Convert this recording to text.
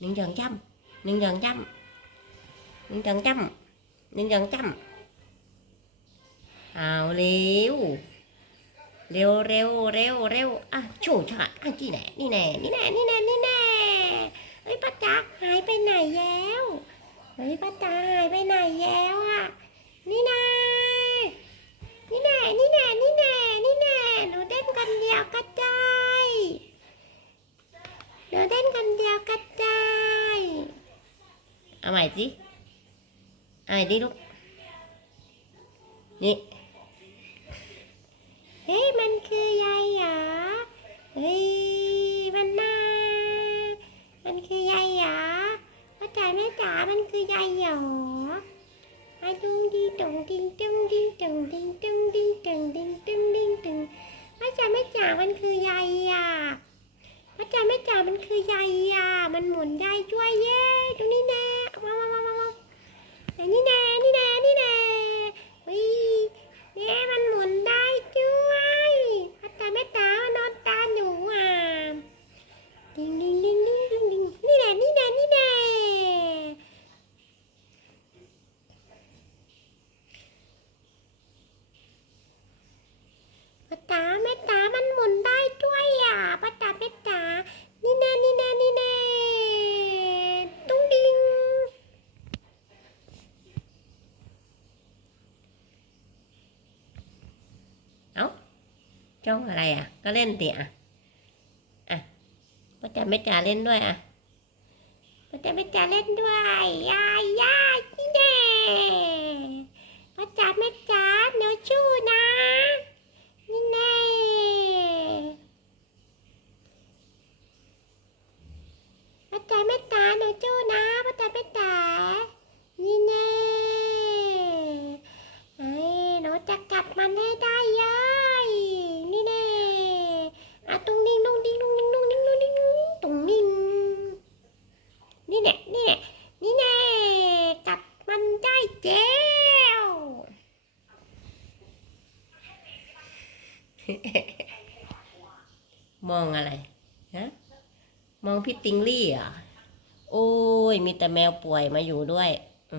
หนึ่งยังจ้ำหนึ่งยังจ้ำหนึ่งยังจ้ำหนึ่งยังจ้ำเอาเร็วเร็วเร็วเร็วเร็วอะชูชาดอะนี่แน่นี่แน่นี่แน่นี่แน่นี่แน่เฮ้ยป้าจ๋าหายไปไหนแล้วเฮ้ยป้าจ๋าหายไปไหนแล้วอะนี่แน่นี่แน่นี่แน่นี่แน่นี่แน่หนูเต้นกันเดียวกระจายหนูเต้นกันเดียวกระจาย เอาใหม่สิเอาใหม่ดิลูก นี่ เฮ้ย มันคือยายหรอเฮ้ย มันน่ามันคือยายหรอเข้าใจไหมจ๋า มันคือยายหรออะดุงดีดุงดิงดุงดิงดุงดิงดุงดิงดุงดิงดุงดิงดุงเข้าใจไหมจ๋า มันคือยายอะเข้าใจไหมจ๋า มันคือยายอะมันหมุนได้ช่วยเย้ตรงนี้แน่ ว้าวว้าวว้าวว้าวไหนนี่แน่นี่แน่นี่แน่เฮ้ย เย้มันหมุนได้ด้วยพัตตาแม่ตานอนตาหนูอะดิงดิงดิงดิงดิงดิงนี่แหละนี่แหละนี่แหละพัตตาแม่ตามันหมุนได้ด้วยอะพัตตาแม่ตานี่แน่นี่แน่นี่แน่ตุ้งดิง จ้องอะไรอะ ก็เล่นสิอะอะป้าจ๋าไม่จ๋าเล่นด้วยอะป้าจ๋าไม่จ๋าเล่นด้วยยายยายนี่แน่ป้าจ๋าไม่จ๋าเดี๋ยวชู้นะนี่แน่ป้าจ๋าไม่จ๋าเดี๋ยวชู้นะป้าจ๋าไม่จ๋านี่แน่ไอ้หนูจะกัดมันให้ได้เยอะ นี่แน่อะตุ้งดิ้งตุ้งดิ้งตุ้งดิ้งตุ้งดิ้งตุ้งดิ้งตุ้งดิ้งนี่แน่นี่แน่นี่แน่กัดมันได้เจ้ว มองอะไรฮะมองพี่ติงลี่เหรอะ โอ้ย มีแต่แมวป่วยมาอยู่ด้วย